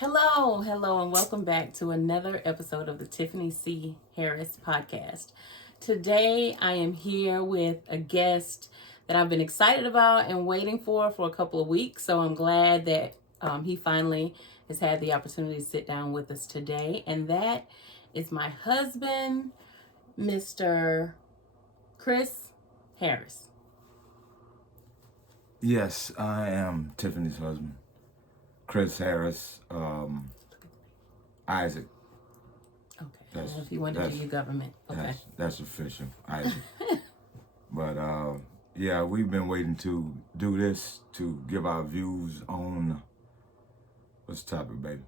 Hello, and welcome back to another episode of the Tiffany C. Harris podcast. Today, I am here with a guest that I've been excited about and waiting for a couple of weeks. So I'm glad that he finally has had the opportunity to sit down with us today. And that is my husband, Mr. Chris Harris. Yes, I am Tiffany's husband, Chris Harris, Isaac. Okay, That's if you want to do your government. Okay. that's official, Isaac. But yeah, we've been waiting to do this to give our views on what's the topic, baby.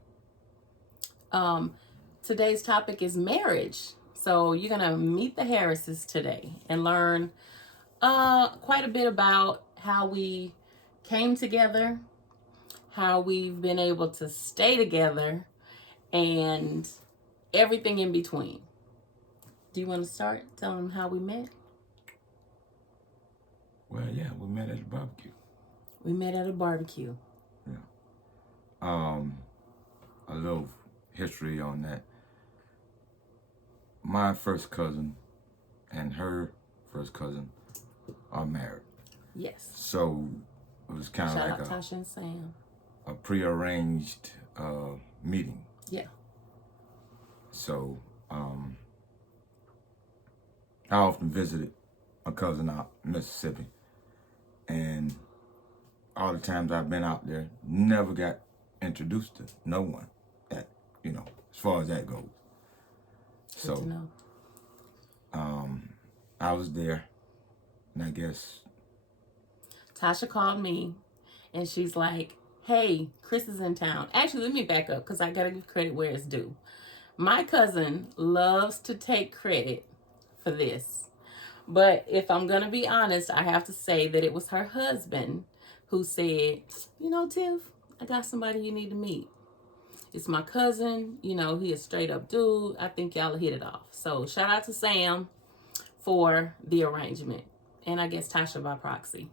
Today's topic is marriage. So you're gonna meet the Harrises today and learn quite a bit about how we came together, how we've been able to stay together, and everything in between. Do you want to start telling them how we met? Well, yeah, we met at the barbecue. We met at a barbecue. Yeah. A little history on that. My first cousin and her first cousin are married. Yes. So it was kind of Shout like out Tasha and Sam. a prearranged meeting. Yeah. So I often visited my cousin out in Mississippi, and all the times I've been out there, never got introduced to no one. That as far as that goes. Good to know. I was there, and I guess Tasha called me and she's like, hey, Chris is in town. Actually, let me back up because I got to give credit where it's due. My cousin loves to take credit for this. But if I'm going to be honest, I have to say that it was her husband who said, Tiff, I got somebody you need to meet. It's my cousin. He a straight up dude. I think y'all hit it off. So shout out to Sam for the arrangement. And I guess Tasha by proxy.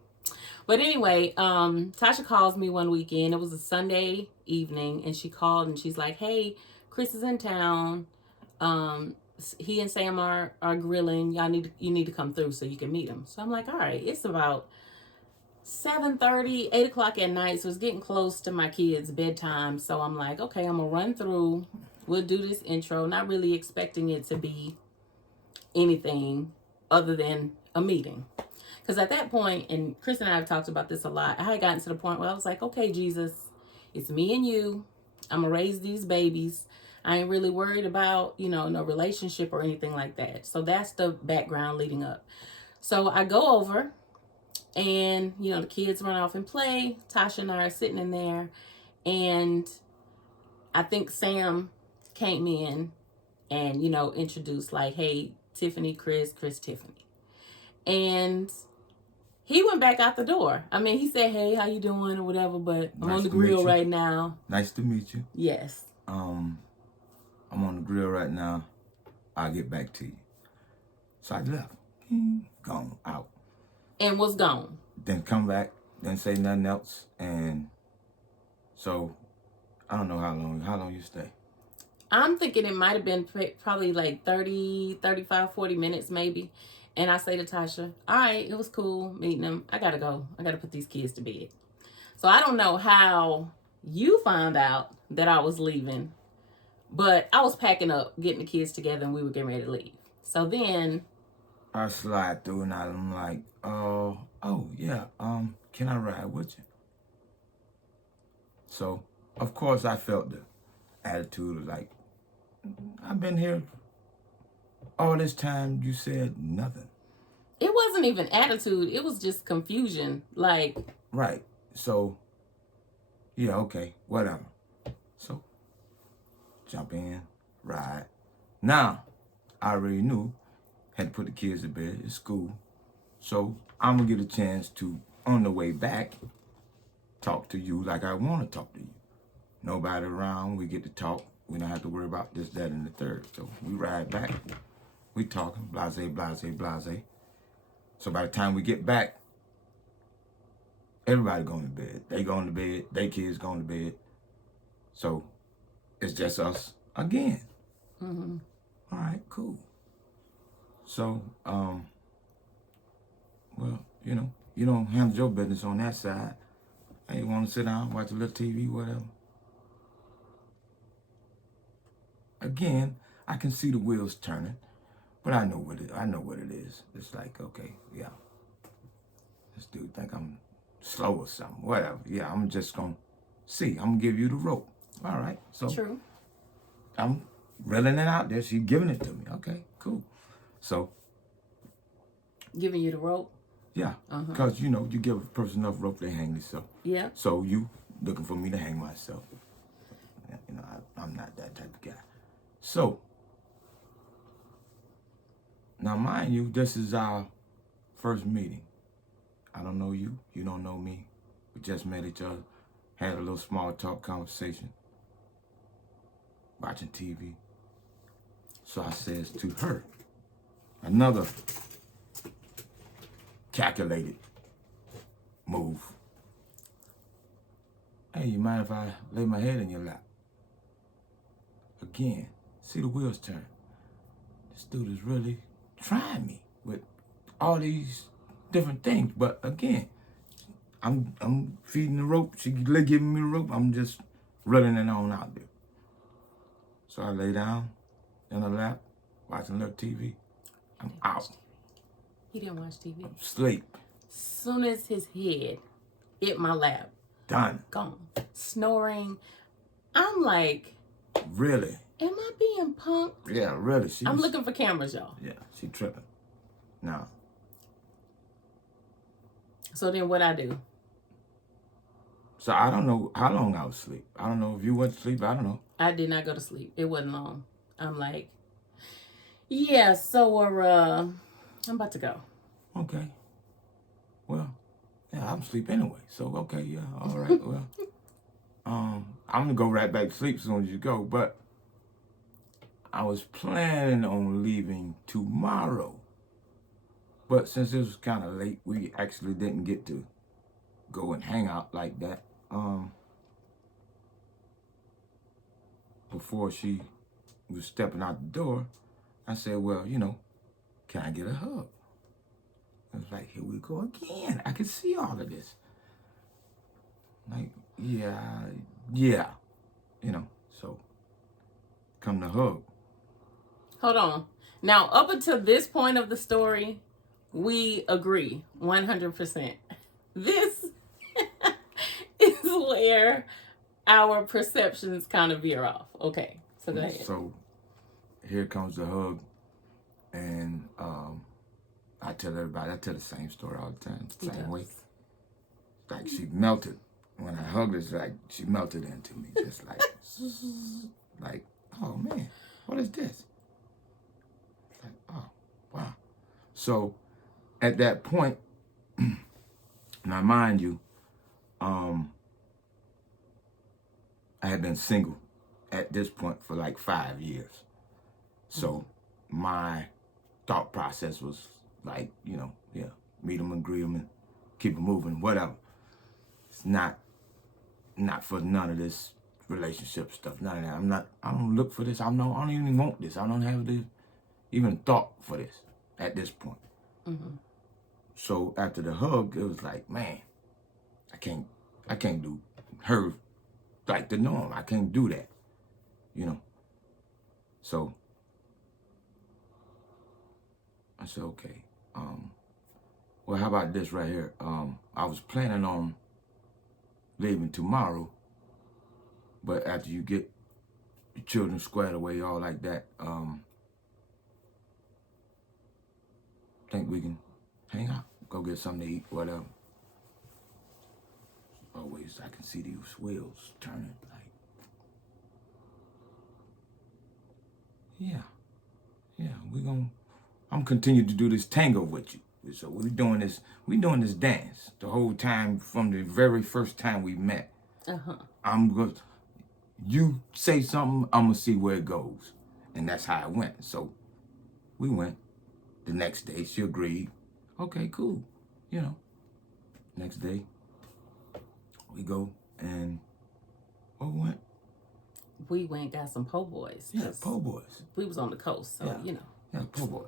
But anyway, Tasha calls me one weekend. It was a Sunday evening, and she called and she's like, hey, Chris is in town. He and Sam are grilling. You need to come through so you can meet him. So I'm like, all right, it's about 7:30, 8 o'clock at night. So it's getting close to my kids' bedtime. So I'm like, okay, I'm going to run through. We'll do this intro. Not really expecting it to be anything other than a meeting. Because at that point, and Chris and I have talked about this a lot, I had gotten to the point where I was like, okay, Jesus, it's me and you. I'm going to raise these babies. I ain't really worried about, no relationship or anything like that. So that's the background leading up. So I go over and, the kids run off and play. Tasha and I are sitting in there. And I think Sam came in and, introduced like, hey, Tiffany, Chris, Tiffany. And he went back out the door. I mean, he said, hey, how you doing or whatever, but I'm on the grill right now. Nice to meet you. Yes. I'm on the grill right now. I'll get back to you. So I left. Gone out. And was gone. Then come back, didn't say nothing else. And so I don't know how long you stay. I'm thinking it might have been probably like 30, 35, 40 minutes maybe. And I say to Tasha, all right, it was cool meeting him. I got to go. I got to put these kids to bed. So I don't know how you found out that I was leaving, but I was packing up, getting the kids together, and we were getting ready to leave. So then I slide through and I'm like, oh yeah, can I ride with you? So of course I felt the attitude of like, I've been here all this time, you said nothing. It wasn't even attitude. It was just confusion. Like. Right. So, yeah, okay, whatever. So, jump in, ride. Now, I already knew, had to put the kids to bed at school. So, I'm going to get a chance to, on the way back, talk to you like I want to talk to you. Nobody around, we get to talk. We don't have to worry about this, that, and the third. So, we ride back. We talking, blase, blase, blase. So by the time we get back, everybody going to bed. They going to bed. They kids going to bed. So it's just us again. Mm-hmm. All right, cool. So, well, you don't handle your business on that side. Hey, you want to sit down, watch a little TV, whatever. Again, I can see the wheels turning, but I know what it is. It's like, okay, yeah, this dude think I'm slow or something, whatever. Yeah, I'm just gonna see. I'm gonna give you the rope. All right, so True. I'm reeling it out there. She's giving it to me. Okay, cool. So Giving you the rope. yeah, because you give a person enough rope, they hang themselves. Yeah. So you looking for me to hang myself? I'm not that type of guy. So now, mind you, this is our first meeting. I don't know you. You don't know me. We just met each other, had a little small talk conversation, watching TV. So I says to her, another calculated move. Hey, you mind if I lay my head in your lap? Again, see the wheels turn. This dude is really trying me with all these different things. But again, I'm feeding the rope. She giving me the rope. I'm just running it on out there. So I lay down in her lap, watching a little TV. I'm out. He didn't watch TV. Sleep. Soon as his head hit my lap, Done. gone. Snoring. I'm like, Really? am I being punked? Yeah, really. I'm looking for cameras, y'all. Yeah, she tripping. No. So then what I do? So I don't know how long I was asleep. I don't know if you went to sleep. I don't know. I did not go to sleep. It wasn't long. I'm like, yeah, so I'm about to go. Okay. Well, yeah, I'm asleep anyway. So okay, yeah, all right. Well, I'm gonna go right back to sleep as soon as you go. But I was planning on leaving tomorrow. But since it was kind of late, we actually didn't get to go and hang out like that. Before she was stepping out the door, I said, well, can I get a hug? I was like, here we go again. I can see all of this. Like, yeah. So come to hug. Hold on. Now, up until this point of the story, we agree 100%. This is where our perceptions kind of veer off. Okay, so go ahead. So here comes the hug. And I tell the same story all the time, same way. Like she melted. When I hugged her, it's like she melted into me, just like, oh man, what is this? Like, oh, wow. So at that point, now mind you, I had been single at this point for like 5 years. So my thought process was like, meet them and greet them and keep it moving, whatever. It's not for none of this relationship stuff, none of that. I don't look for this. I don't even want this. I don't have the even thought for this at this point. Mm-hmm. So after the hug, it was like, man, I can't do her like the norm. I can't do that, So I said, okay, well, how about this right here? I was planning on leaving tomorrow, but after you get your children squared away, all like that, think we can hang out, go get something to eat, whatever. Always, I can see these wheels turning, like, yeah, I'm continue to do this tango with you. So we doing this dance the whole time from the very first time we met. You say something, I'm gonna see where it goes. And that's how it went. So we went. The next day, she agreed. Okay, cool. Next day, we go and where we went? we went and got some po' boys. Yeah, po' boys. We was on the coast, so you know. Yeah, po' boys.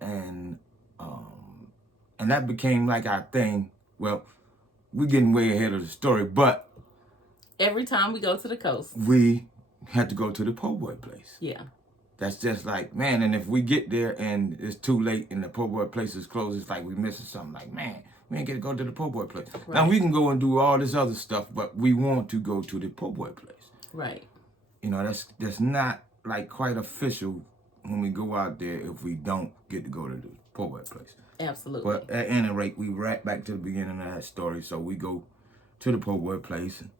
And that became like our thing. Well, we're getting way ahead of the story, but every time we go to the coast, we had to go to the po' boy place. Yeah. That's just like, man, and if we get there and it's too late and the po' boy place is closed, it's like we missing something. Like, man, we ain't get to go to the po' boy place. Right. Now, we can go and do all this other stuff, but we want to go to the po' boy place. Right. You know, that's not like quite official when we go out there if we don't get to go to the po' boy place. Absolutely. But at any rate, we right back to the beginning of that story. So we go to the po' boy place and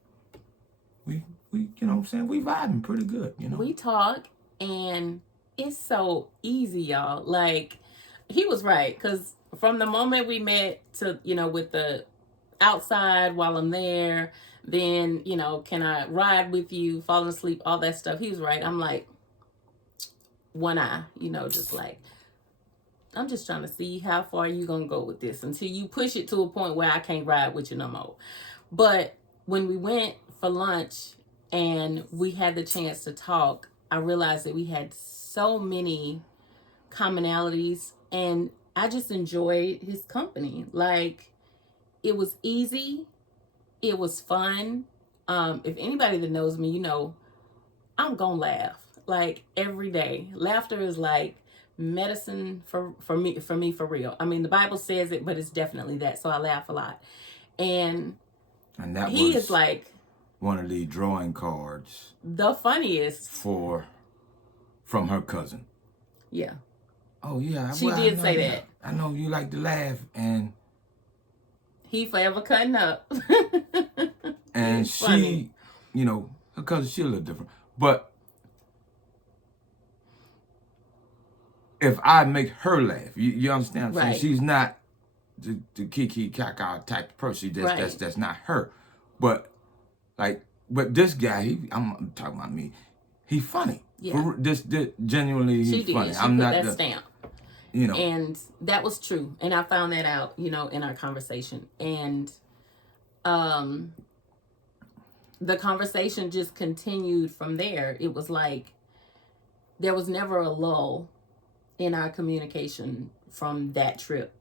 we you know what I'm saying, we vibing pretty good, you know. We talk and it's so easy, y'all. Like, he was right, because from the moment we met to, you know, with the outside while I'm there, then, you know, can I ride with you, falling asleep, all that stuff. He was right. I'm like, one eye, you know, just like, I'm just trying to see how far you gonna go with this until you push it to a point where I can't ride with you no more. But when we went for lunch and we had the chance to talk, I realized that we had so many commonalities, and I just enjoyed his company. Like, it was easy, it was fun. If anybody that knows me, you know, I'm gonna laugh like every day. Laughter is like medicine for me for real. I mean, the Bible says it, but it's definitely that. So I laugh a lot, and that he is like one of the drawing cards, the funniest from her cousin. Yeah. Oh yeah, she did say that. I know you like to laugh, and he forever cutting up. And she, funny. You know, her cousin, she a little different, but if I make her laugh, you understand what I'm saying? She's not the kiki kaka type person. That's not her. But but this guy, I'm talking about me. He's funny. Yeah. This genuinely, he's funny. She put that stamp. You know, and that was true. And I found that out, you know, in our conversation. And the conversation just continued from there. It was like there was never a lull in our communication from that trip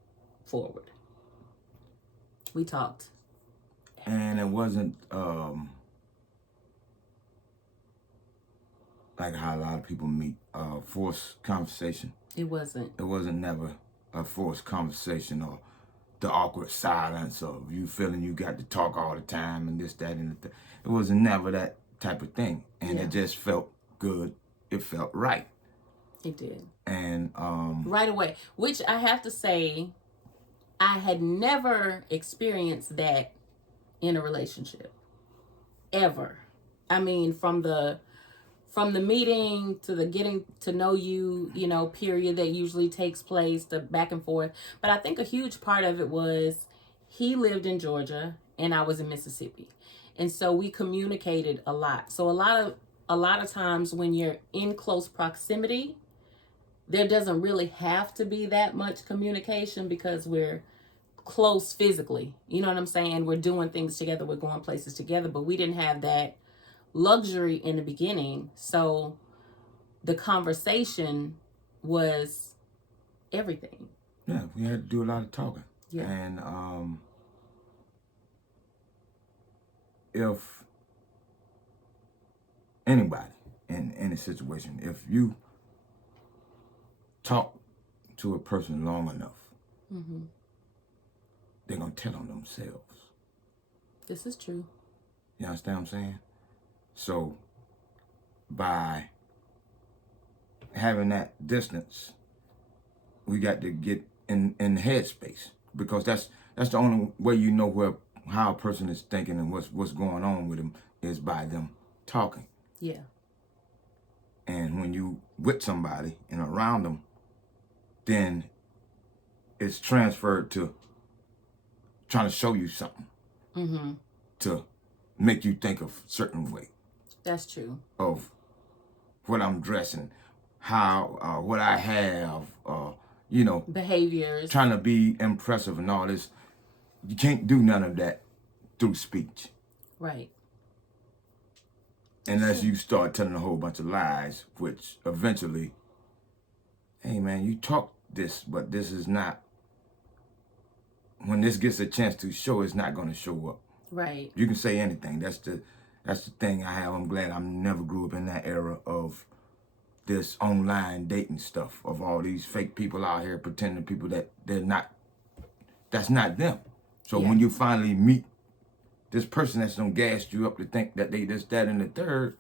forward. We talked. And it wasn't like how a lot of people meet, forced conversation. It wasn't. It wasn't never a forced conversation or the awkward silence or you feeling you got to talk all the time and this, that, and the it wasn't never that type of thing. And it just felt good. It felt right. It did. And right away, which I have to say, I had never experienced that in a relationship. Ever. I mean, from the meeting to the getting to know you, you know, period that usually takes place, the back and forth. But I think a huge part of it was he lived in Georgia and I was in Mississippi. And so we communicated a lot. So a lot of times when you're in close proximity, there doesn't really have to be that much communication because we're close physically. You know what I'm saying? We're doing things together. We're going places together. But we didn't have that luxury in the beginning. So the conversation was everything. Yeah, we had to do a lot of talking. Yeah. And if anybody in any situation, if you talk to a person long enough, they're going to tell on themselves. This is true. You understand what I'm saying? So by having that distance, we got to get in the headspace, because that's the only way you know how a person is thinking and what's going on with them is by them talking. Yeah. And when you with somebody and around them, then it's transferred to trying to show you something to make you think of a certain way. That's true. Of what I'm dressing, how, what I have, you know. Behaviors. Trying to be impressive and all this. You can't do none of that through speech. Right. unless you start telling a whole bunch of lies, which eventually, hey man, you talk this, but this is not, when this gets a chance to show, it's not going to show up. Right. You can say anything. That's the thing I have. I'm glad I never grew up in that era of this online dating stuff, of all these fake people out here pretending people that they're not, that's not them. So when you finally meet this person that's gonna gas you up to think that they this, that, and the third,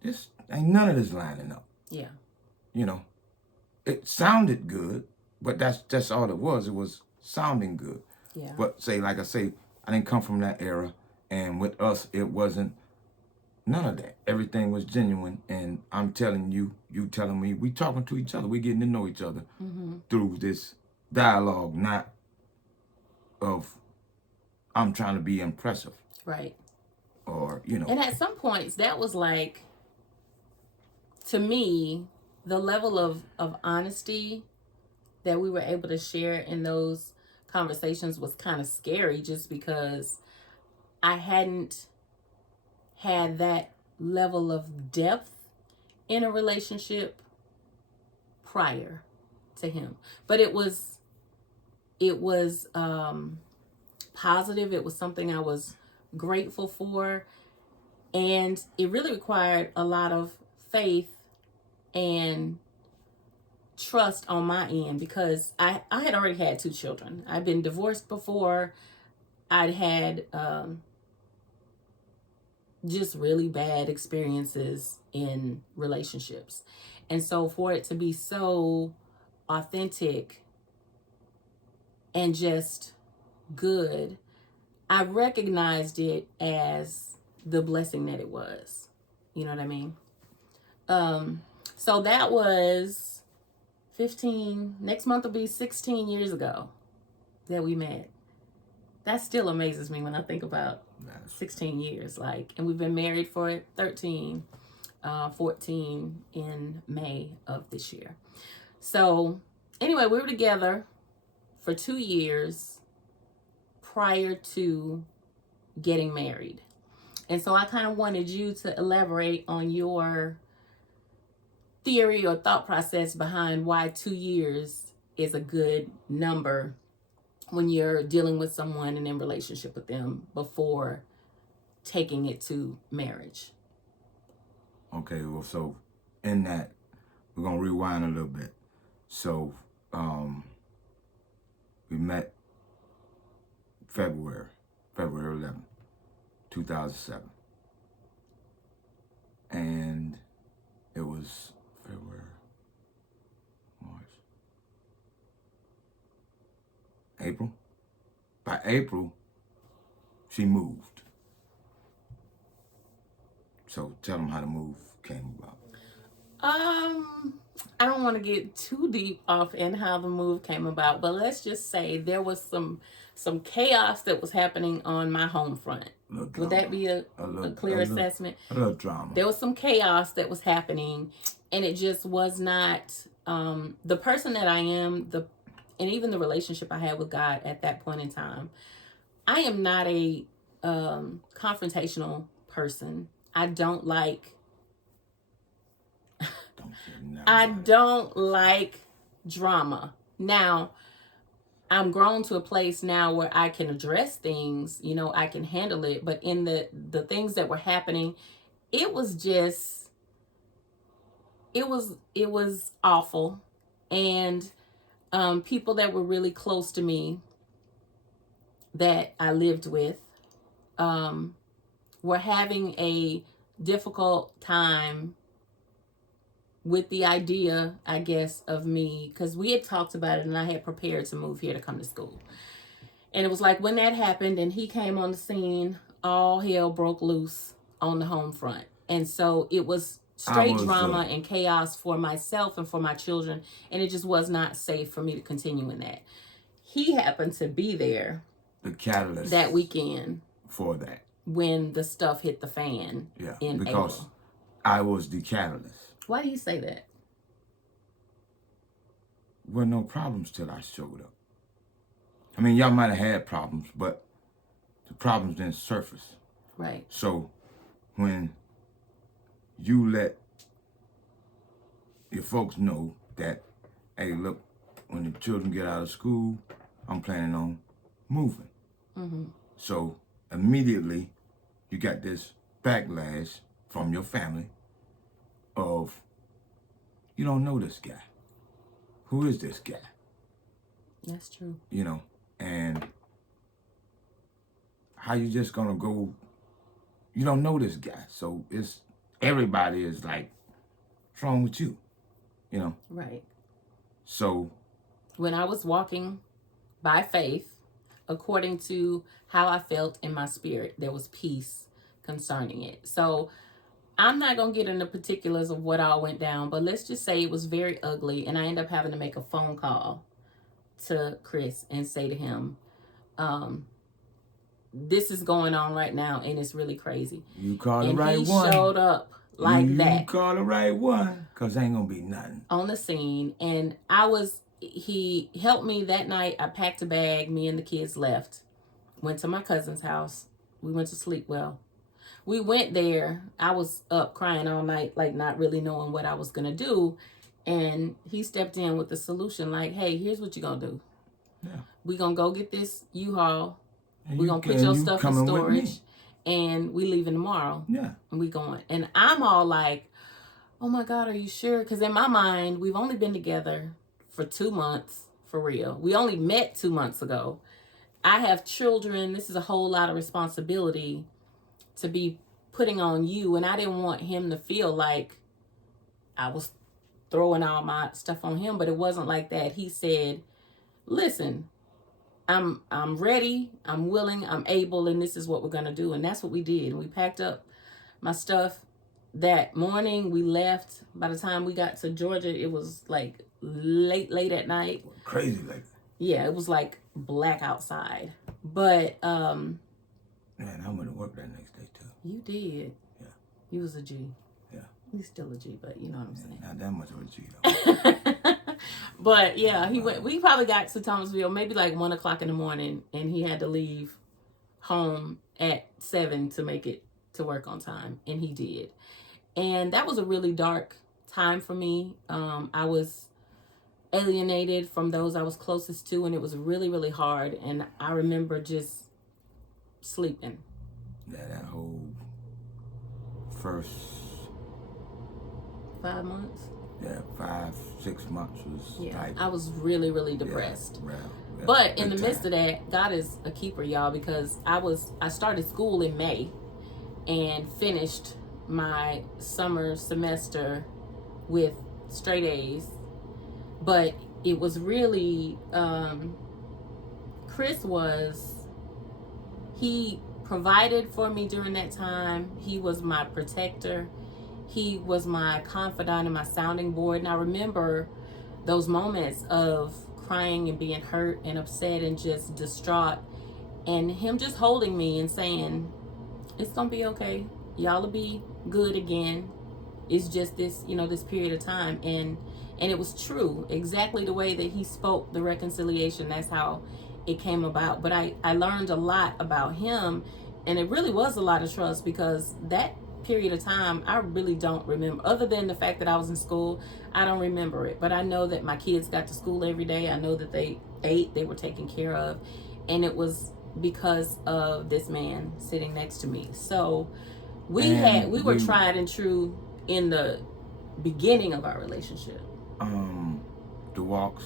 this ain't none of this lining up. Yeah. You know, it sounded good, but that's all it was. It was sounding good. Yeah. But like I say, I didn't come from that era, and with us, it wasn't none of that. Everything was genuine, and I'm telling you, you telling me, we talking to each other, we getting to know each other through this dialogue, not of I'm trying to be impressive. Right. Or, you know. And at some points, that was like, to me, the level of honesty that we were able to share in those conversations was kind of scary, just because I hadn't had that level of depth in a relationship prior to him. But it was positive. It was something I was grateful for, and it really required a lot of faith and trust on my end, because I had already had 2 children. I'd been divorced before. I'd had just really bad experiences in relationships. And so for it to be so authentic and just good, I recognized it as the blessing that it was. You know what I mean? So that was 15, next month will be 16 years ago that we met. That still amazes me when I think about 16 years, like, and we've been married for 13, 14 in May of this year. So anyway, we were together for 2 years prior to getting married. And so I kind of wanted you to elaborate on your theory or thought process behind why 2 years is a good number when you're dealing with someone and in relationship with them before taking it to marriage. Okay, well, so in that, we're going to rewind a little bit. So we met February 11th, 2007. And it was February, March, April. By April, she moved. So tell them how the move came about. I don't want to get too deep off in how the move came about, but let's just say there was some chaos that was happening on my home front. Would that be a clear assessment? A little drama. There was some chaos that was happening, and it just was not the person that I am, and even the relationship I had with God at that point in time. I am not a confrontational person. I don't like drama. Now, I'm grown to a place now where I can address things, you know, I can handle it. But in the things that were happening, it was just, it was awful. And people that were really close to me that I lived with were having a difficult time with the idea, I guess, of me, because we had talked about it and I had prepared to move here to come to school. And it was like when that happened and he came on the scene, all hell broke loose on the home front. And so it was straight drama and chaos for myself and for my children. And it just was not safe for me to continue in that. He happened to be there, the catalyst, that weekend for that, when the stuff hit the fan. Yeah, in because April. I was the catalyst. Why do you say that? Well, no problems till I showed up. I mean, y'all might have had problems, but the problems didn't surface. Right. So when you let your folks know that, hey, look, when the children get out of school, I'm planning on moving. Mm-hmm. So immediately you got this backlash from your family of, you don't know this guy. Who is this guy? That's true. You know, and how you just gonna go, you don't know this guy. So it's, everybody is like, what's wrong with you? You know? Right. So when I was walking by faith, according to how I felt in my spirit, there was peace concerning it. So I'm not going to get into particulars of what all went down, but let's just say it was very ugly. And I ended up having to make a phone call to Chris and say to him, this is going on right now and it's really crazy. You called the And right he one. showed up like that. You called the right one, because ain't going to be nothing. On the scene. And he helped me that night. I packed a bag. Me and the kids left. Went to my cousin's house. We went to sleep well. We went there. I was up crying all night, like not really knowing what I was going to do. And he stepped in with the solution, like, hey, here's what you're going to do. Yeah. We're going to go get this U-Haul. And We're going to put your stuff in coming with storage. me. And we leaving tomorrow. Yeah. And we going. And I'm all like, oh my God, are you sure? Because in my mind, we've only been together for 2 months, for real. We only met 2 months ago. I have children. This is a whole lot of responsibility to be putting on you. And I didn't want him to feel like I was throwing all my stuff on him, but it wasn't like that. He said, listen, I'm ready, I'm willing, I'm able, and this is what we're going to do. And that's what we did. We packed up my stuff that morning. We left. By the time we got to Georgia, it was like late at night. Crazy like. Yeah, it was like black outside. But man, I went to work that next day too. You did. Yeah. You was a G. Yeah. He's still a G, but you know what I'm saying. Not that much of a G though. But yeah, he went. We probably got to Thomasville maybe like 1 o'clock in the morning, and he had to leave home at 7 to make it to work on time, and he did. And that was a really dark time for me. I was alienated from those I was closest to, and it was really, really hard. And I remember just sleeping. Yeah, that whole first 5 months. Yeah, 5-6 months was like, I was really, really depressed. Yeah, but in the midst of that, God is a keeper, y'all, because I started school in May and finished my summer semester with straight A's. But it was really, Chris he provided for me during that time. He was my protector. He was my confidant and my sounding board. And I remember those moments of crying and being hurt and upset and just distraught. And him just holding me and saying, it's going to be okay. Y'all will be good again. It's just this, this period of time. And it was true. Exactly the way that he spoke the reconciliation. That's how it came about. But I learned a lot about him. And it really was a lot of trust, because that period of time I really don't remember, other than the fact that I was in school. I don't remember it, but I know that my kids got to school every day. I know that they ate, they were taken care of, and it was because of this man sitting next to me. So we were tried and true in the beginning of our relationship. The walks,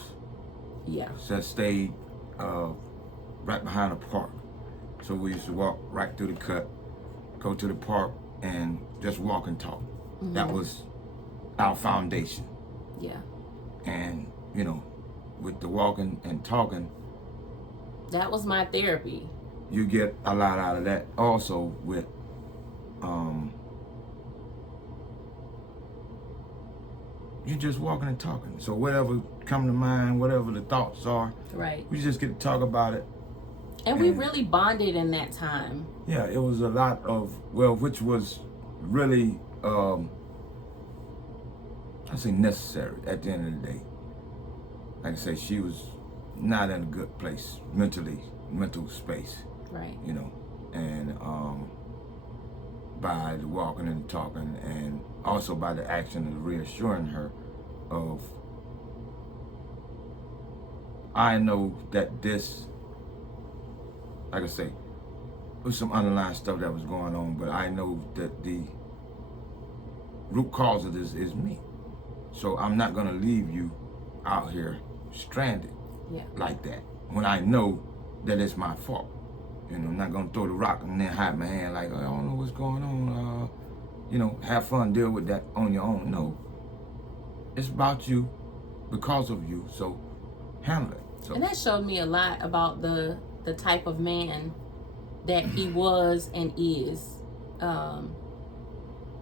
so stayed right behind the park, so we used to walk right through the cut, go to the park, and just walk and talk. Mm-hmm. That was our foundation. Yeah. And, with the walking and talking, that was my therapy. You get a lot out of that. Also with, you just walking and talking. So whatever come to mind, whatever the thoughts are, right, we just get to talk about it. And we really bonded in that time. Yeah, it was a lot of, which was really, I say necessary at the end of the day. Like I say, she was not in a good place mental space. Right. And by the walking and talking, and also by the action of reassuring her of, I know that this, like I say, was some underlying stuff that was going on, but I know that the root cause of this is me. So I'm not gonna leave you out here stranded like that when I know that it's my fault. You know, I'm not gonna throw the rock and then hide my hand like, oh, I don't know what's going on. You know, have fun, deal with that on your own. No, it's about you, because of you. So handle it. So. And that showed me a lot about the type of man that he was and is.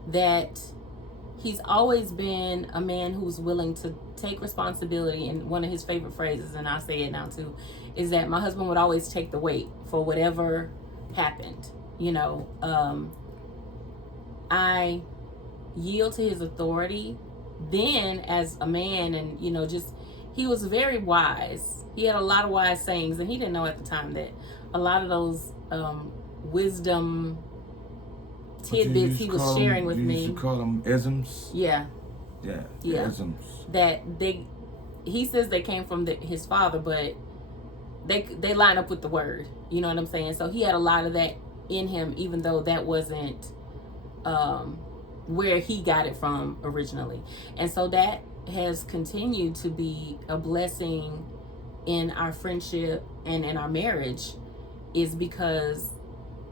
That he's always been a man who's willing to take responsibility. And one of his favorite phrases, and I'll say it now too, is that my husband would always take the weight for whatever happened. You know, I yield to his authority then as a man, and you know, just he was very wise. He had a lot of wise sayings, and he didn't know at the time that a lot of those wisdom tidbits he was sharing with me. You call them isms? Yeah. Yeah. Isms. That he says they came from his father, but they line up with the word. You know what I'm saying? So he had a lot of that in him, even though that wasn't where he got it from originally. And so that has continued to be a blessing in our friendship and in our marriage, is because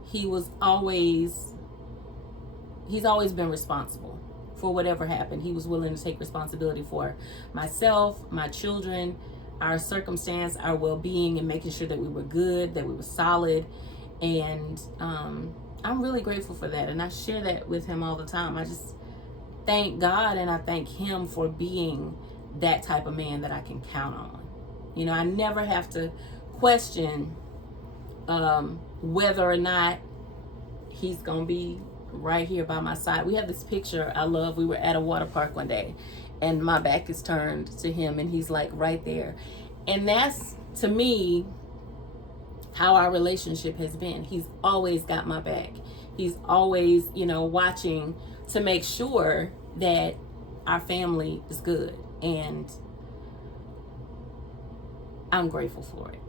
he's always been responsible for whatever happened. He was willing to take responsibility for myself, my children, our circumstance, our well-being, and making sure that we were good, that we were solid. And I'm really grateful for that, and I share that with him all the time. I just thank God and I thank him for being that type of man that I can count on. You know, I never have to question whether or not he's gonna be right here by my side. We have this picture I love. We were at a water park one day and my back is turned to him and he's like right there. And that's, to me, how our relationship has been. He's always got my back. He's always, you know, watching to make sure that our family is good. And I'm grateful for it.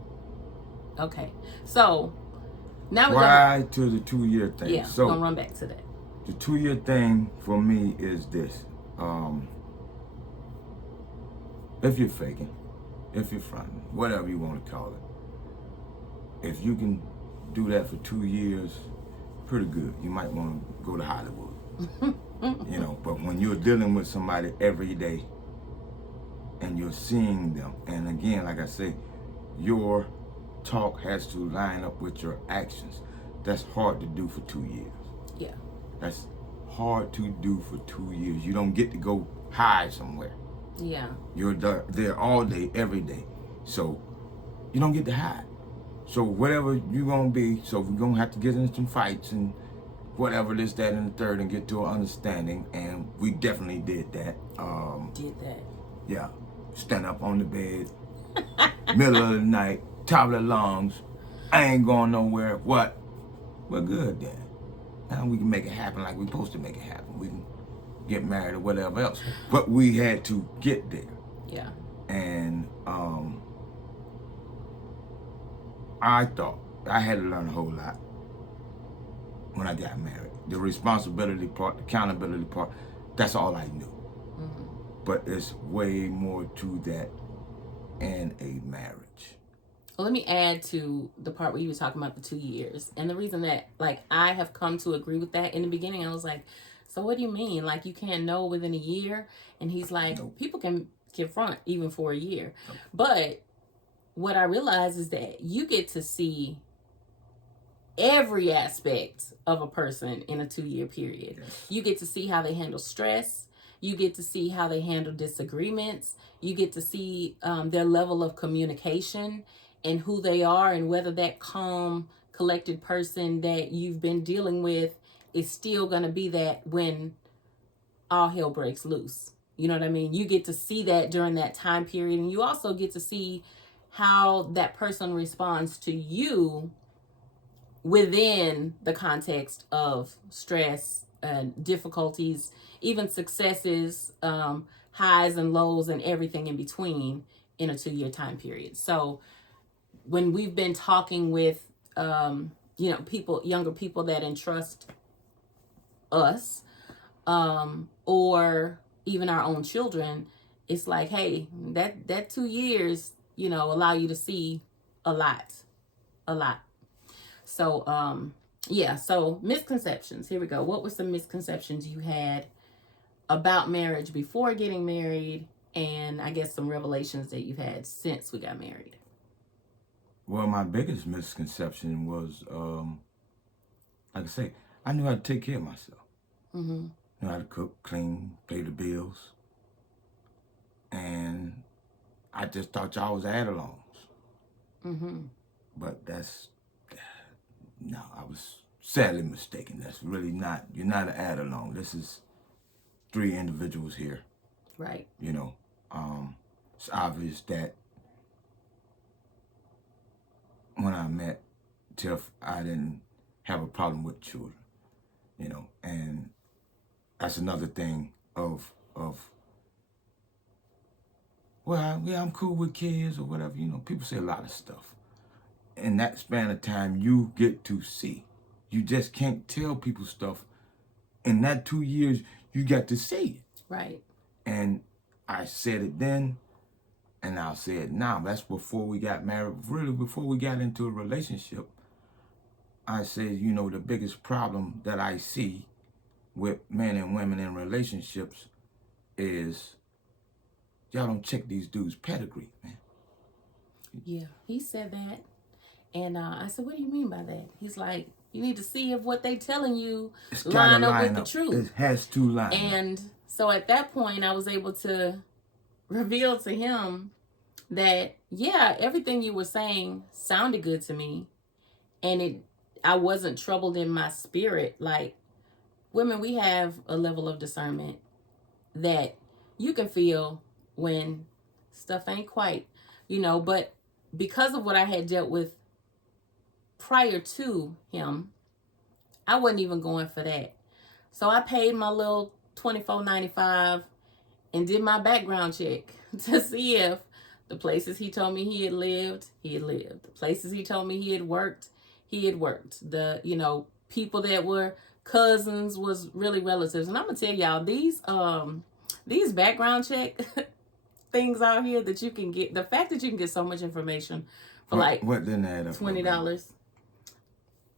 Okay. So now we're to the 2-year thing. Yeah, so we're gonna run back to that. The 2-year thing for me is this. If you're faking, if you're fronting, whatever you want to call it, if you can do that for 2 years, pretty good. You might want to go to Hollywood. You know, but when you're dealing with somebody every day and you're seeing them, and again, like I say, your talk has to line up with your actions. That's hard to do for 2 years. Yeah. That's hard to do for 2 years. You don't get to go hide somewhere. Yeah. You're there all day, every day. So you don't get to hide. So whatever you're going to be, so we're going to have to get into some fights and whatever, this, that, and the third, and get to an understanding. And we definitely did that. Yeah. Stand up on the bed, middle of the night, top of the lungs. I ain't going nowhere. What? We're good then. Now we can make it happen like we're supposed to make it happen. We can get married or whatever else. But we had to get there. Yeah. And I thought I had to learn a whole lot when I got married. The responsibility part, the accountability part, that's all I knew. Mm-hmm. But it's way more to that in a marriage. Well, let me add to the part where you were talking about the 2 years. And the reason that, like, I have come to agree with that. In the beginning, I was like, so what do you mean? Like, you can't know within a year? And he's like, nope. People can front even for a year. Nope. But what I realized is that you get to see every aspect of a person in a 2-year period. Yes. You get to see how they handle stress. You get to see how they handle disagreements. You get to see their level of communication and who they are, and whether that calm, collected person that you've been dealing with is still going to be that when all hell breaks loose. You know what I mean? You get to see that during that time period. And you also get to see how that person responds to you within the context of stress and difficulties, even successes, highs and lows, and everything in between in a 2-year time period. So when we've been talking with, people, younger people that entrust us, or even our own children, it's like, hey, that 2 years, allow you to see a lot. So, so misconceptions. Here we go. What were some misconceptions you had about marriage before getting married, and I guess some revelations that you've had since we got married? Well, my biggest misconception was, like I say, I knew how to take care of myself. Mm-hmm. Knew how to cook, clean, pay the bills. And I just thought y'all was add-alongs. Mm-hmm. But no, I was sadly mistaken. That's really not, you're not an add-along. This is 3 individuals here. Right. It's obvious that when I met Tiff, I didn't have a problem with children, and that's another thing of well, yeah, I'm cool with kids or whatever. People say a lot of stuff. In that span of time, you get to see. You just can't tell people stuff. In that 2 years, you got to see it. Right. And I said it then, and I'll say it now. That's before we got married. Really, before we got into a relationship, I said, the biggest problem that I see with men and women in relationships is y'all don't check these dudes' pedigree, man. Yeah, he said that. And I said, what do you mean by that? He's like, you need to see if what they telling you line up with the truth. It has to line up. And so at that point, I was able to reveal to him that, yeah, everything you were saying sounded good to me. And I wasn't troubled in my spirit. Like, women, we have a level of discernment that you can feel when stuff ain't quite, but because of what I had dealt with prior to him, I wasn't even going for that. So I paid my little $24.95 and did my background check to see if the places he told me he had lived. The places he told me he had worked. The, people that were cousins was really relatives. And I'm going to tell y'all, these background check things out here that you can get, the fact that you can get so much information for what didn't add up? $20.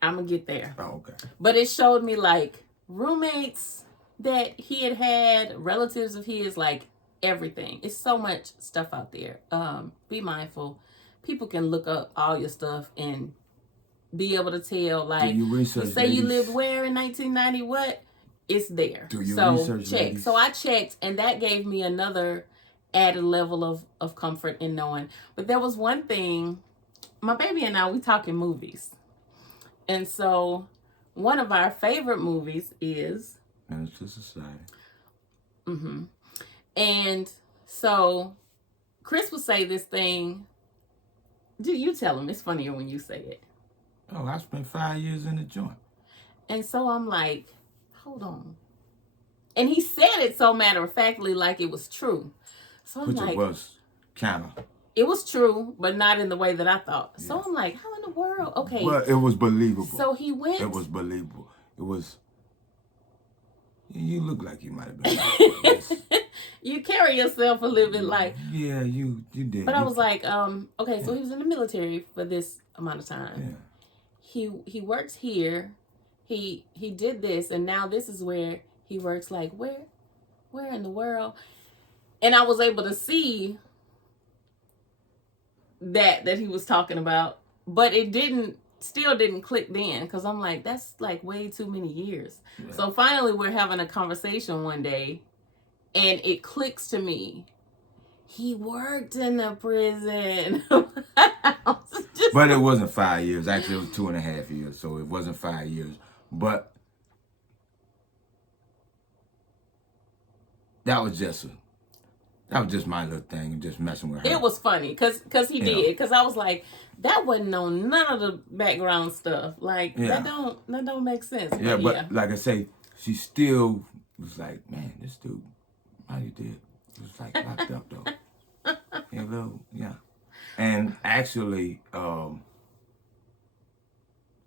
I'm going to get there. Oh, okay. But it showed me like roommates that he had, relatives of his, like everything. It's so much stuff out there. Be mindful. People can look up all your stuff and be able to tell, like, you say you lived where in 1990, what? It's there. Do you so research, check. ladies? So I checked, and that gave me another added level of comfort in knowing. But there was one thing, my baby and I, we talking movies. And so one of our favorite movies is Menace to Society. Mm-hmm. And so Chris would say this thing. Do you tell him? It's funnier when you say it. Oh, I spent 5 years in the joint. And so I'm like, hold on. And he said it so matter-of-factly like it was true. So I'm Which like, it was kind of. It was true, but not in the way that I thought. Yeah. So I'm like, how in the world? Okay. Well, it was believable. So he went. It was believable. It was. You look like you might have been. You carry yourself a little bit like. Yeah, you did. But I was like, okay, so he was in the military for this amount of time. Yeah. He works here. He did this, and now this is where he works. Like, where in the world? And I was able to see that he was talking about, but it still didn't click then, because I'm like, that's like way too many years. Yeah. So finally we're having a conversation one day, and it clicks to me. He worked in the prison. But it wasn't 5 years. Actually, it was 2.5 years. So it wasn't 5 years. But that was just That was just my little thing, just messing with her. It was funny because he You did. know. Because I was like, that wasn't on none of the background stuff. Like Yeah. that don't make sense. Yeah, but yeah. like I say, she still was like, man, this dude, how you did? It was like locked up though. Yeah. And actually,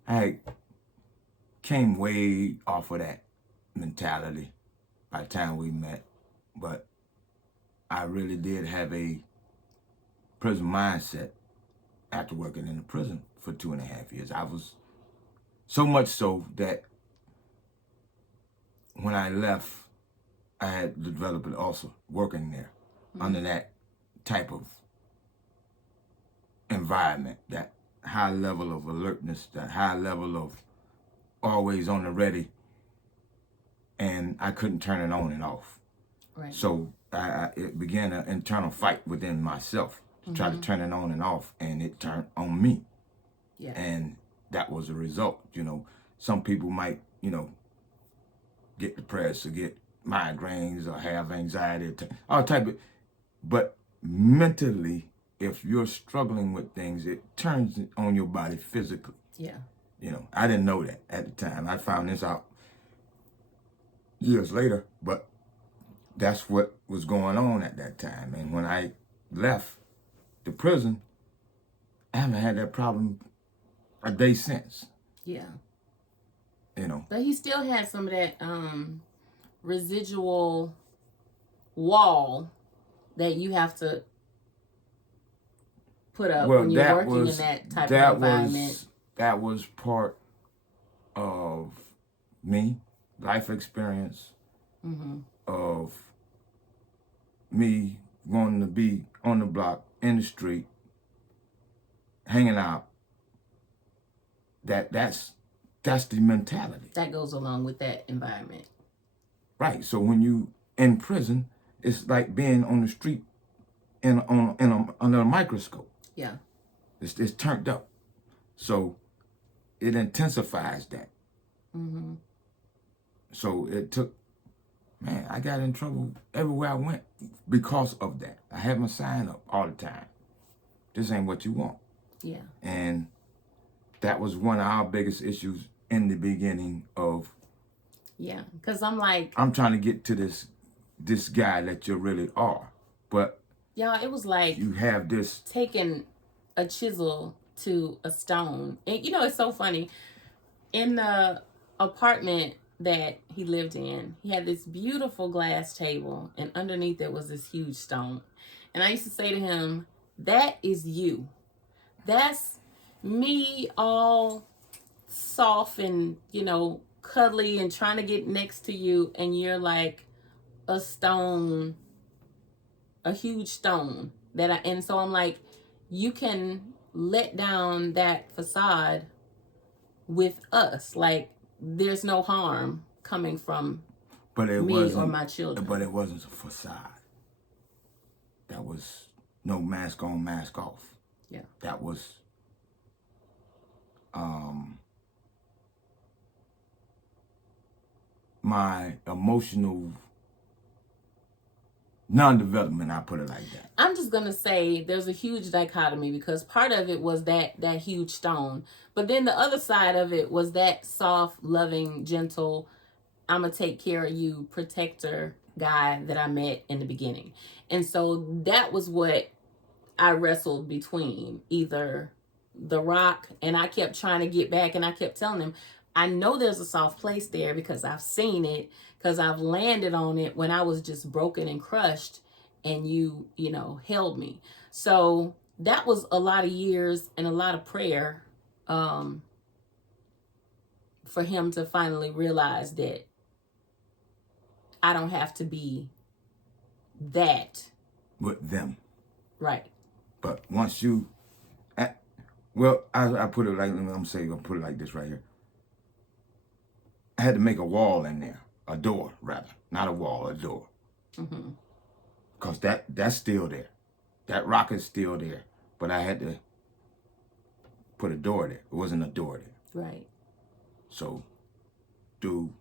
I came way off of that mentality by the time we met, but I really did have a prison mindset after working in the prison for 2.5 years. I was so much so that when I left, I had developed it also working there under that type of environment, that high level of alertness, that high level of always on the ready, and I couldn't turn it on and off. Right. So it began an internal fight within myself to try to turn it on and off, and it turned on me. Yeah. And that was a result. Some people might, get depressed or get migraines or have anxiety, all type of, but mentally, if you're struggling with things, it turns on your body physically. Yeah. I didn't know that at the time. I found this out years later, but that's what was going on at that time. And when I left the prison, I haven't had that problem a day since. Yeah. But he still had some of that residual wall that you have to put up when you're working in that type of environment. That was part of me, life experience, of me wanting to be on the block, in the street, hanging out. That's the mentality. That goes along with that environment. Right. So when you in prison, it's like being on the street under a microscope. Yeah. It's turned up. So it intensifies that. So it took, man, I got in trouble everywhere I went because of that. I had my sign up all the time. This ain't what you want. Yeah. And that was one of our biggest issues in the beginning of. Yeah, because I'm trying to get to this guy that you really are. But yeah, it was like you have this taking a chisel to a stone. And it's so funny. In the apartment that he lived in, he had this beautiful glass table, and underneath it was this huge stone. And I used to say to him, that is you. That's me, all soft and, cuddly and trying to get next to you, and you're like a stone, a huge stone and so I'm like, you can let down that facade with us. Like, there's no harm coming from me or my children. But it wasn't a facade. That was no mask on, mask off. Yeah. That was my emotional non-development, I put it like that. I'm just going to say there's a huge dichotomy, because part of it was that huge stone. But then the other side of it was that soft, loving, gentle, I'm going to take care of you, protector guy that I met in the beginning. And so that was what I wrestled between, either the rock, and I kept trying to get back, and I kept telling him, I know there's a soft place there because I've seen it, because I've landed on it when I was just broken and crushed, and you held me. So that was a lot of years and a lot of prayer for him to finally realize that I don't have to be that with them. Right. But once you, well, I put it like, I'm saying, I'll put it like this right here. I had to make a wall in there, a door rather, not a wall, a door. Because that's still there. That rock is still there. But I had to put a door there. It wasn't a door there. Right. So, dude,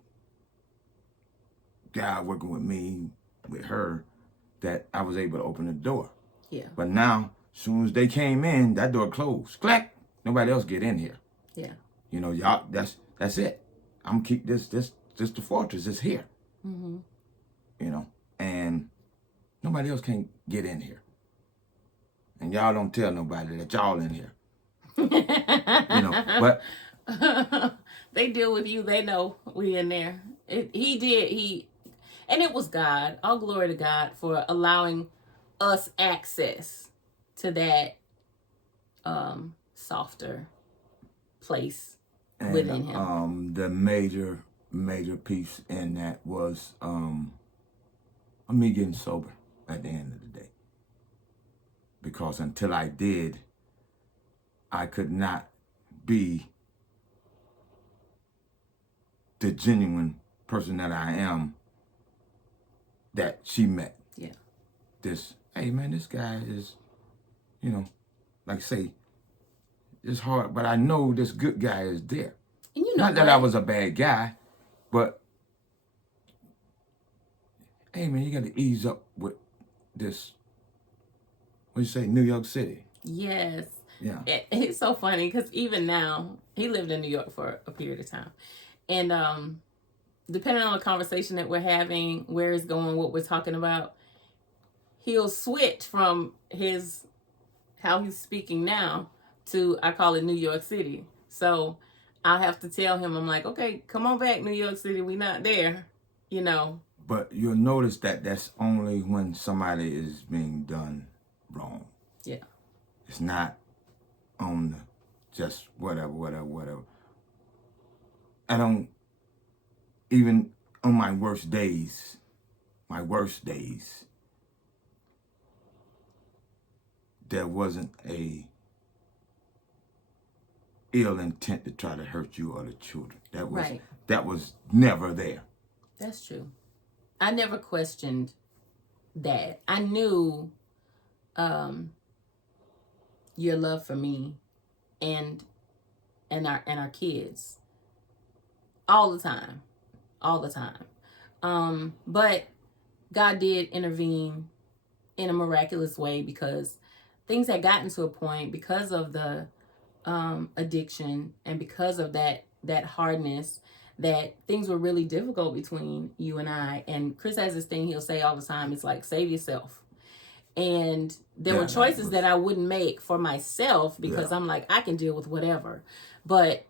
guy working with me, with her, that I was able to open the door. Yeah. But now, as soon as they came in, that door closed. Clack. Nobody else get in here. Yeah. You know, y'all. That's it. I'm keep this the fortress. It's here. Mm-hmm. You know, and nobody else can get in here. And y'all don't tell nobody that y'all in here. You know, but they deal with you. They know we in there. And it was God. All glory to God for allowing us access to that softer place within him. The major piece in that was me getting sober at the end of the day. Because until I did, I could not be the genuine person that I am that she met. Yeah. Hey man, this guy is, you know, like I say, it's hard, but I know this good guy is there. And you know, not that I was a bad guy, but hey man, you got to ease up with this. What you say, New York City? Yes. Yeah. It's so funny because even now, he lived in New York for a period of time. And depending on the conversation that we're having, where it's going, what we're talking about, he'll switch from how he's speaking now to, I call it New York City. So I'll have to tell him, I'm like, okay, come on back, New York City. We not there, you know. But you'll notice that that's only when somebody is being done wrong. Yeah. It's not on the just whatever. I don't, even on my worst days, there wasn't a ill intent to try to hurt you or the children. That was never there. That's true. I never questioned that. I knew your love for me and our kids all the time. But God did intervene in a miraculous way because things had gotten to a point because of the addiction and because of that hardness, that things were really difficult between you and I. And Chris has this thing he'll say all the time. It's like, save yourself. And there were choices that I wouldn't make for myself because I'm like, I can deal with whatever. But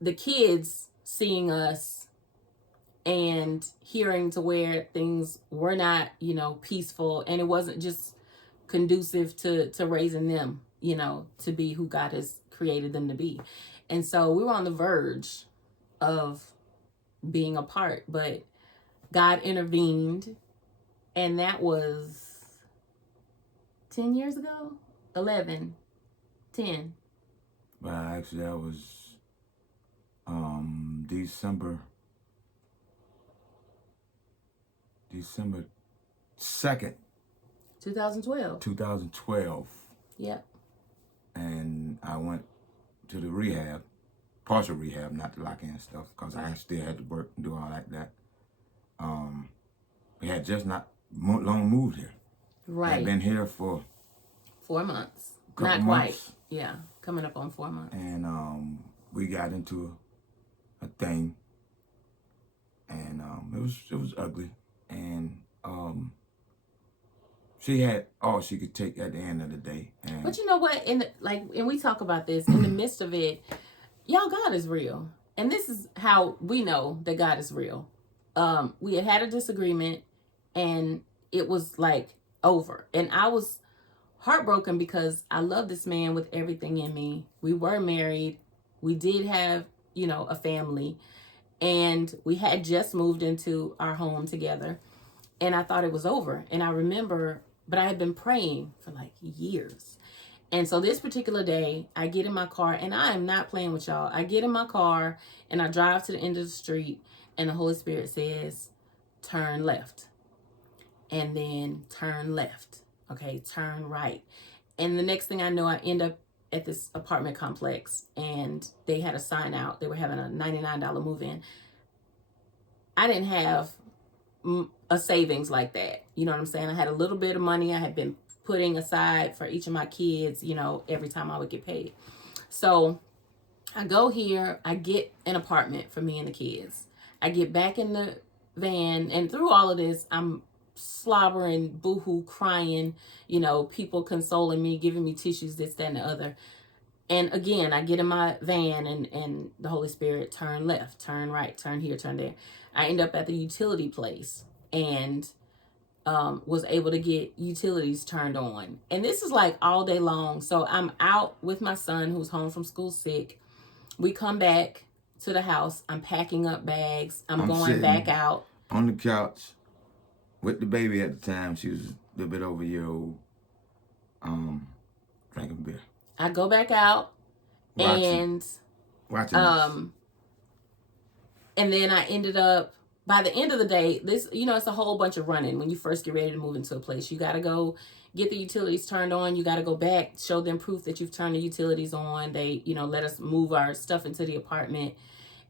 the kids seeing us and hearing to where things were not, peaceful, and it wasn't just conducive to raising them, to be who God has created them to be. And so we were on the verge of being apart, but God intervened, and that was 10 years ago? 11, 10. Well, actually, that was December 2nd, 2012. Yep. And I went to the rehab, partial rehab, not the lock-in stuff, because I still had to work and do all that. We had just not long moved here. Right. I'd been here for 4 months. Not quite. Yeah, coming up on 4 months. And we got into a thing, and it was ugly. And she had all she could take at the end of the day. But you know what? And we talk about this in the midst of it. Y'all, God is real, and this is how we know that God is real. We had a disagreement, and it was like over, and I was heartbroken because I love this man with everything in me. We were married. We did have, a family, and we had just moved into our home together, and I thought it was over. And I remember, but I had been praying for like years. And so this particular day, I get in my car, and I am not playing with y'all. I get in my car and I drive to the end of the street, and the Holy Spirit says, turn left, and then turn left. Okay, turn right. And the next thing I know, I end up at this apartment complex, and they had a sign out. They were having a $99 move-in. I didn't have a savings like that. You know what I'm saying? I had a little bit of money I had been putting aside for each of my kids, every time I would get paid. So I go here, I get an apartment for me and the kids. I get back in the van, and through all of this, I'm slobbering, boohoo, crying, people consoling me, giving me tissues, this, that, and the other. And again, I get in my van, and the Holy Spirit, turn left, turn right, turn here, turn there. I end up at the utility place and was able to get utilities turned on. And this is like all day long. So I'm out with my son who's home from school sick. We come back to the house. I'm packing up bags. I'm going back out. On the couch with the baby at the time. She was a little bit over a year old. Drinking beer. I go back out watching and then I ended up, by the end of the day, this, it's a whole bunch of running. When you first get ready to move into a place, you got to go get the utilities turned on. You got to go back, show them proof that you've turned the utilities on. They, let us move our stuff into the apartment.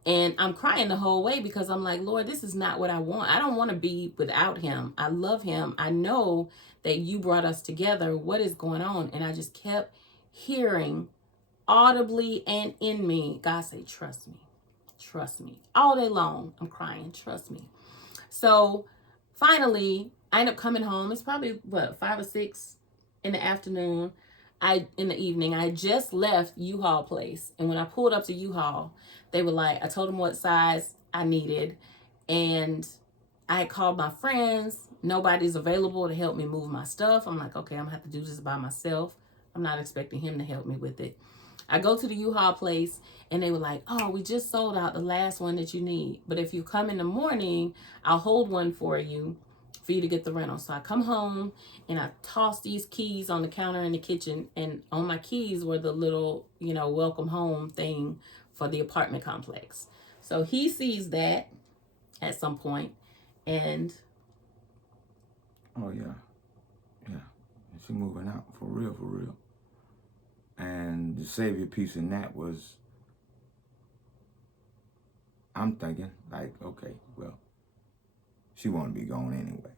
And I'm crying the whole way because I'm like, Lord, this is not what I want. I don't want to be without him. I love him. I know that you brought us together. What is going on? And I just kept hearing audibly and in me, God say, trust me. Trust me. All day long, I'm crying. Trust me. So finally, I end up coming home. It's probably, 5 or 6 in the afternoon. In the evening, I just left U-Haul place. And when I pulled up to U-Haul, they were like, I told them what size I needed. And I had called my friends. Nobody's available to help me move my stuff. I'm like, okay, I'm going to have to do this by myself. I'm not expecting him to help me with it. I go to the U-Haul place and they were like, oh, we just sold out the last one that you need. But if you come in the morning, I'll hold one for you to get the rental. So I come home and I toss these keys on the counter in the kitchen. And on my keys were the little, welcome home thing for the apartment complex. So he sees that at some point and... Oh, yeah. Yeah. She moving out for real. And the savior piece in that was, I'm thinking, like, okay, well, she wanted to be gone anyway.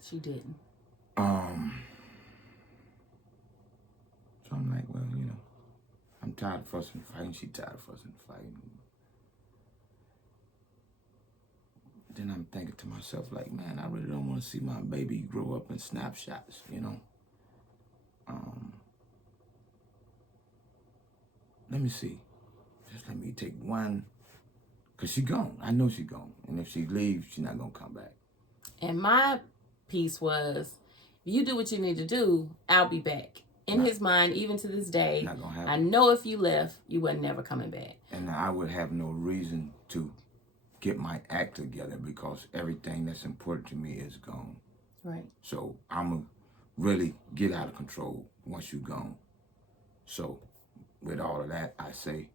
She didn't. So I'm like, well, I'm tired of fussing and fighting. She tired of fussing and fighting. Then I'm thinking to myself, like, man, I really don't want to see my baby grow up in snapshots, Let me see. Just let me take one. Because she gone. I know she gone. And if she leaves, she's not going to come back. And my piece was, if you do what you need to do, I'll be back. In his mind, even to this day, not gonna happen. I know if you left, you were never coming back. And I would have no reason to get my act together because everything that's important to me is gone. Right. So I'm going to really get out of control once you're gone. So with all of that, I say,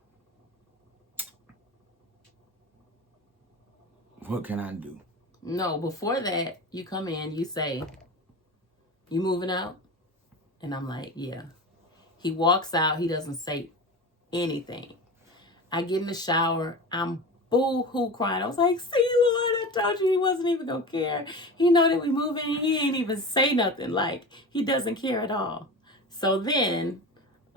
what can I do? No, before that, you come in, you say, you moving out? And I'm like, yeah. He walks out, he doesn't say anything. I get in the shower, I'm boo-hoo crying. I was like, see, Lord, I told you he wasn't even gonna care. He know that we moving, he ain't even say nothing. Like, he doesn't care at all. So then,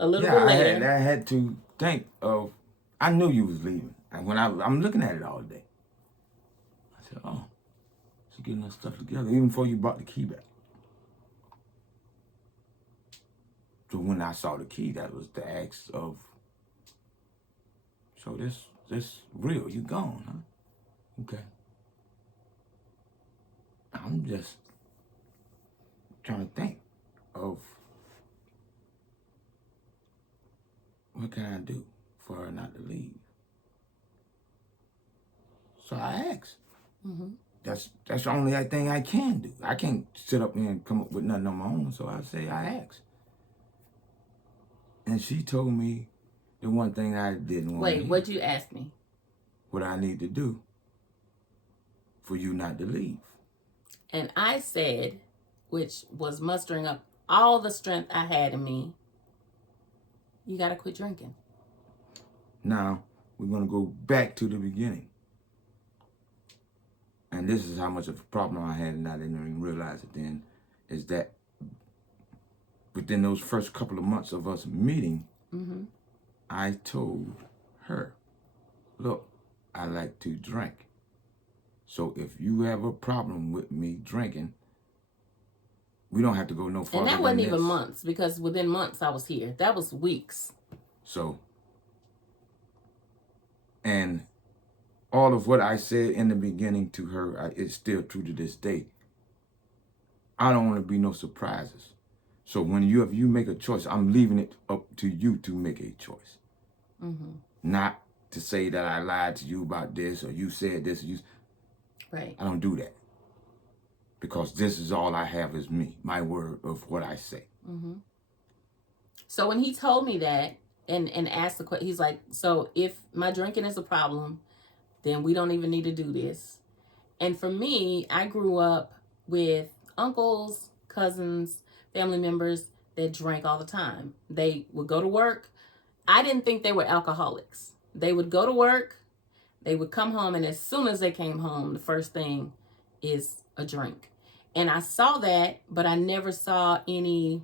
a little bit later. I had to think of, I knew you was leaving. And when I'm looking at it all day. I said, oh, she's getting her stuff together, even before you brought the key back. So when I saw the key, that was the act of, so this real, you gone, huh? Okay. I'm just trying to think of what can I do for her not to leave. So I asked. Mm-hmm. That's the only thing I can do. I can't sit up here and come up with nothing on my own, so I say I asked. And she told me the one thing I didn't want to hear. Wait, what'd you ask me? What I need to do for you not to leave. And I said, which was mustering up all the strength I had in me, you got to quit drinking. Now, we're going to go back to the beginning. and this is how much of a problem I had, and I didn't even realize it then, is that within those first couple of months of us meeting, I told her, look, I like to drink. So if you have a problem with me drinking, we don't have to go no farther. And that wasn't even months, because within months I was here. That was weeks. So, and all of what I said in the beginning to her is still true to this day. I don't want to be no surprises. So when you make a choice, I'm leaving it up to you to make a choice. Not to say that I lied to you about this or you said this. Right. I don't do that. Because this is all I have is me, my word of what I say. So when he told me that and asked the question, he's like, so if my drinking is a problem, then we don't even need to do this. And for me, I grew up with uncles, cousins, family members that drank all the time. They would go to work. I didn't think they were alcoholics. They would go to work, they would come home, and as soon as they came home, the first thing is a drink. And I saw that, but I never saw any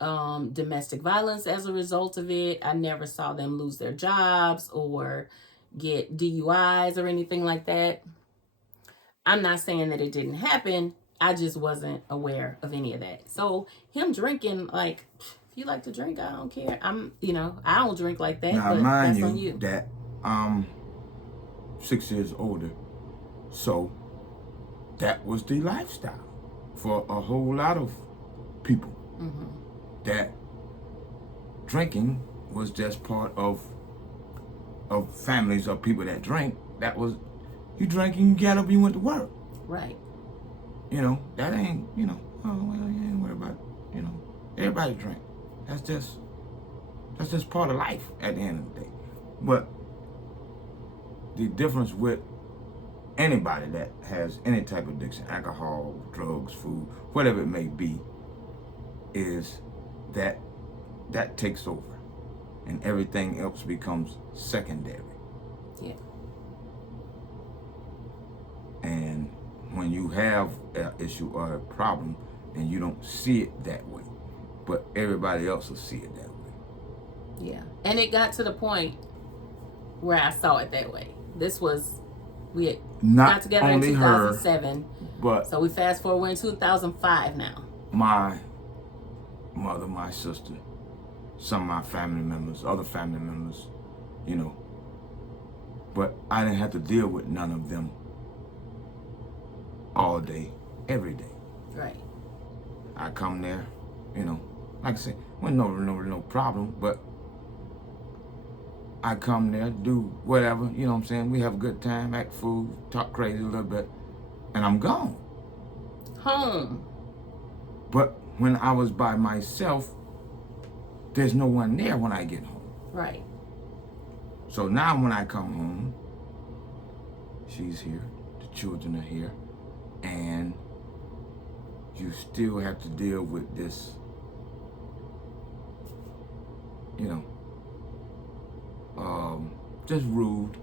domestic violence as a result of it. I never saw them lose their jobs or get DUIs or anything like that. I'm not saying that it didn't happen. I just wasn't aware of any of that. So him drinking, like, if you like to drink, I don't care. I don't drink like that. Now, but mind that's you, on you. that I'm 6 years older, so that was the lifestyle for a whole lot of people. That drinking was just part of families of people that drank. That was, you drank and you got up, you went to work. Right. That ain't, oh, well, you ain't worry about it. Everybody drink. That's just part of life at the end of the day. But the difference with anybody that has any type of addiction, alcohol, drugs, food, whatever it may be, is that takes over and everything else becomes secondary. Yeah. And when you have an issue or a problem, then you don't see it that way, but everybody else will see it that way. Yeah. And it got to the point where I saw it that way. We had got together in 2007. But so we fast forward, we're in 2005 now. My mother, my sister, some of my family members, other family members, but I didn't have to deal with none of them all day, every day. Right. I come there, like I said, wasn't no problem, but I come there, do whatever, what I'm saying? We have a good time, act fool, talk crazy a little bit, and I'm gone. Home. But when I was by myself, there's no one there when I get home. Right. So now when I come home, she's here, the children are here, and you still have to deal with this, just rude,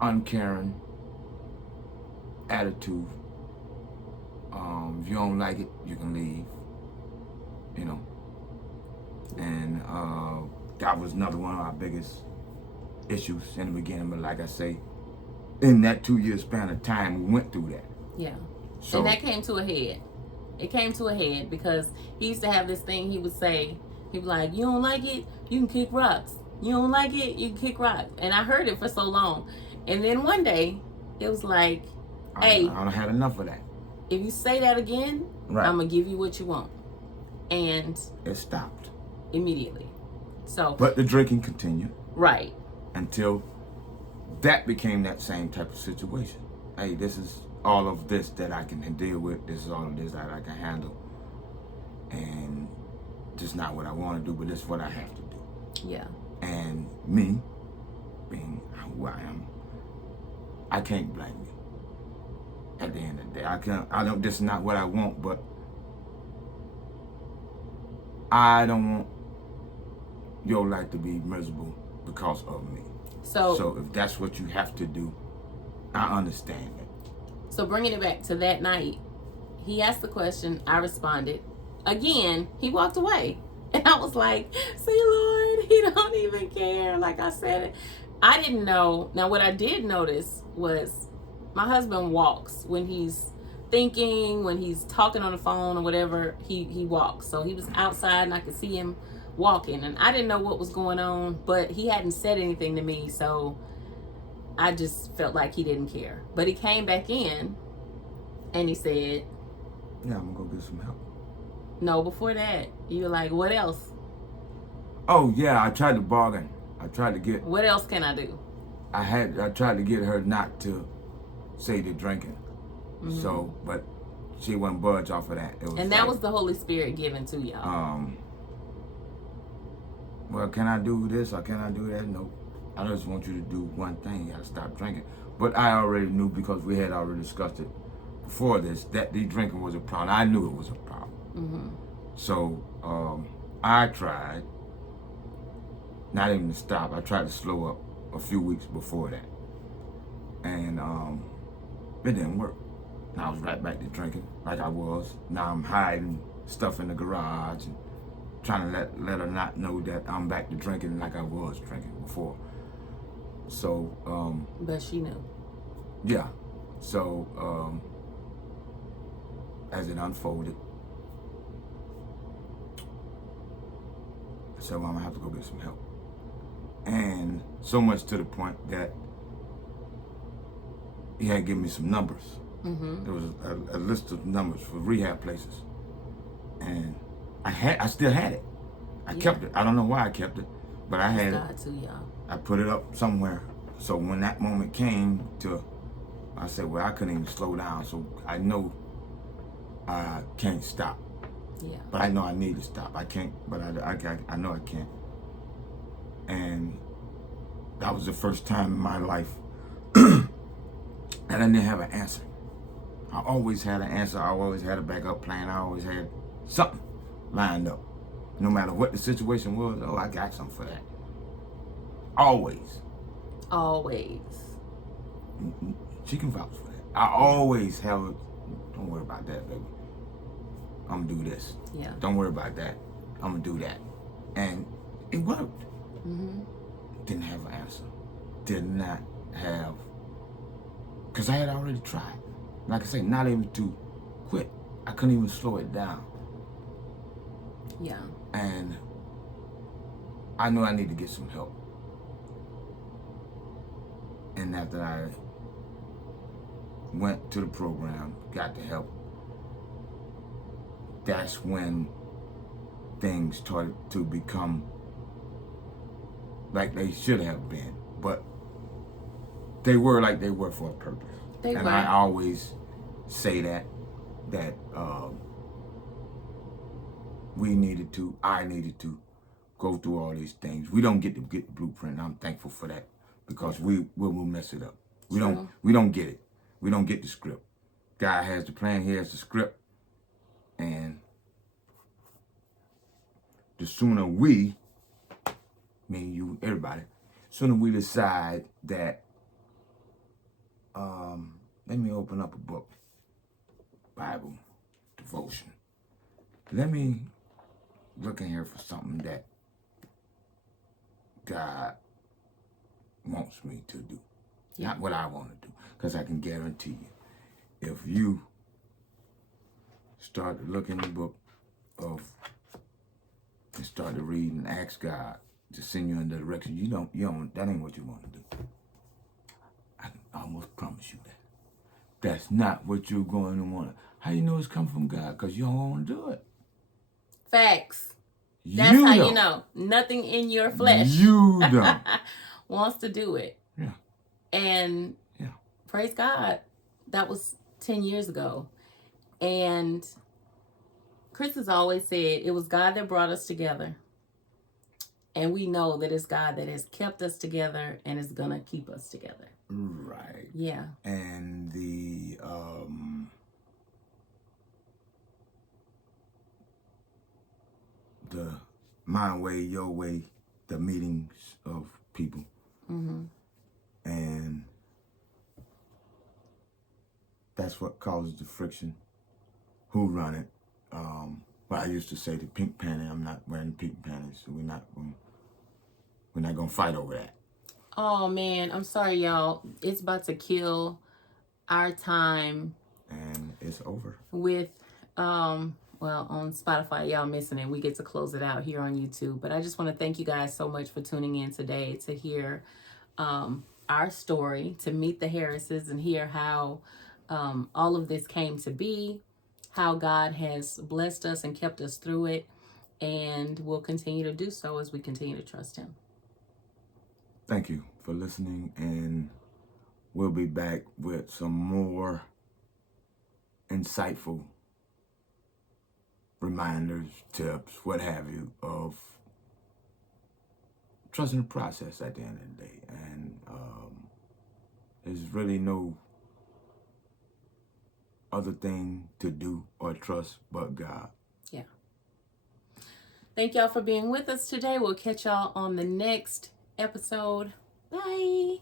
uncaring attitude. If you don't like it, you can leave, and that was another one of our biggest issues in the beginning. But like I say, in that 2-year span of time, we went through that. Yeah. So, and that came to a head. It came to a head because he used to have this thing he would say. He'd be like, you don't like it? You can kick rocks. You don't like it? You can kick rocks. And I heard it for so long. And then one day, it was like, hey. I had enough of that. If you say that again, right, I'm going to give you what you want. And it stopped. Immediately. But the drinking continued. Right. Until that became that same type of situation. Hey, this is all of this that I can deal with. This is all of this that I can handle. And just not what I want to do, but this is what I have to do. Yeah. And me, being who I am, I can't blame you. At the end of the day, this is not what I want, but I don't want your life to be miserable because of me. So if that's what you have to do, I understand it. So bringing it back to that night, he asked the question. I responded. Again, he walked away. And I was like, see, Lord, he don't even care. Like I said it. I didn't know. Now, what I did notice was my husband walks when he's thinking, when he's talking on the phone or whatever, he walks. So he was outside and I could see him walking. And I didn't know what was going on, but he hadn't said anything to me. So I just felt like he didn't care. But he came back in and he said, yeah, I'm going to go get some help. No, before that, you were like, what else? Oh, yeah, I tried to bargain. I tried to get... What else can I do? I tried to get her not to say the drinking. So, but she wouldn't budge off of that. It was and that was the Holy Spirit given to y'all. Well, can I do this or can I do that? No. I just want you to do one thing. You got to stop drinking. But I already knew, because we had already discussed it before this, that the drinking was a problem. I knew it was a problem. So I tried, not even to stop. I tried to slow up a few weeks before that. And it didn't work. I was right back to drinking like I was. Now I'm hiding stuff in the garage and trying to let her not know that I'm back to drinking like I was drinking before. So but she knew. Yeah. So as it unfolded, I said, well, I'm gonna have to go get some help. And so much to the point that he had given me some numbers. There was a list of numbers for rehab places, and I still had it. I kept it. I don't know why I kept it, but I had God too, y'all. I put it up somewhere. So when that moment came to, I said, well, I couldn't even slow down. So I know I can't stop. Yeah. But I know I need to stop. I can't, but I know I can't. And that was the first time in my life that I didn't have an answer. I always had an answer. I always had a backup plan. I always had something lined up. No matter what the situation was, oh, I got something for that. Always. Always. She can vouch for that. I always have a, don't worry about that, baby. I'm gonna do this. Yeah. Don't worry about that. I'm gonna do that. And it worked. Didn't have an answer. Did not have, because I had already tried. Like I say, not even to quit. I couldn't even slow it down. Yeah. And I knew I needed to get some help. And after I went to the program, got the help, that's when things started to become like they should have been. But they were like they were for a purpose. They and were. I always say that I needed to go through all these things. We don't get to get the blueprint, and I'm thankful for that, because we will mess it up. We don't get it. We don't get the script. God has the plan, he has the script, and the sooner we, me, you, everybody, sooner we decide that, let me open up a book, Bible, devotion. Let me look in here for something that God wants me to do. Yeah. Not what I want to do. Because I can guarantee you, if you start to look in the book and start to read and ask God to send you in the direction, you don't, that ain't what you want to do. I can almost promise you that. That's not what you're going to want. How you know it's come from God? Because you don't want to do it. Facts. That's how you know. Nothing in your flesh You don't. wants to do it. Yeah. And praise God, that was 10 years ago. And Chris has always said it was God that brought us together. And we know that it's God that has kept us together and is going to keep us together. Right. Yeah. And the my way, your way, the meetings of people. And That's what causes the friction. Who run it? Well, I used to say the pink panty. I'm not wearing pink panties, so we're not gonna fight over that. Oh man, I'm sorry, y'all. It's about to kill our time. And it's over. With well, on Spotify, y'all missing it. We get to close it out here on YouTube. But I just want to thank you guys so much for tuning in today to hear our story, to meet the Harrises and hear how all of this came to be, how God has blessed us and kept us through it, and will continue to do so as we continue to trust Him. Thank you for listening, and we'll be back with some more insightful reminders, tips, what have you, of trusting the process at the end of the day. And there's really no other thing to do or trust but God. Yeah. Thank y'all for being with us today. We'll catch y'all on the next episode. Bye.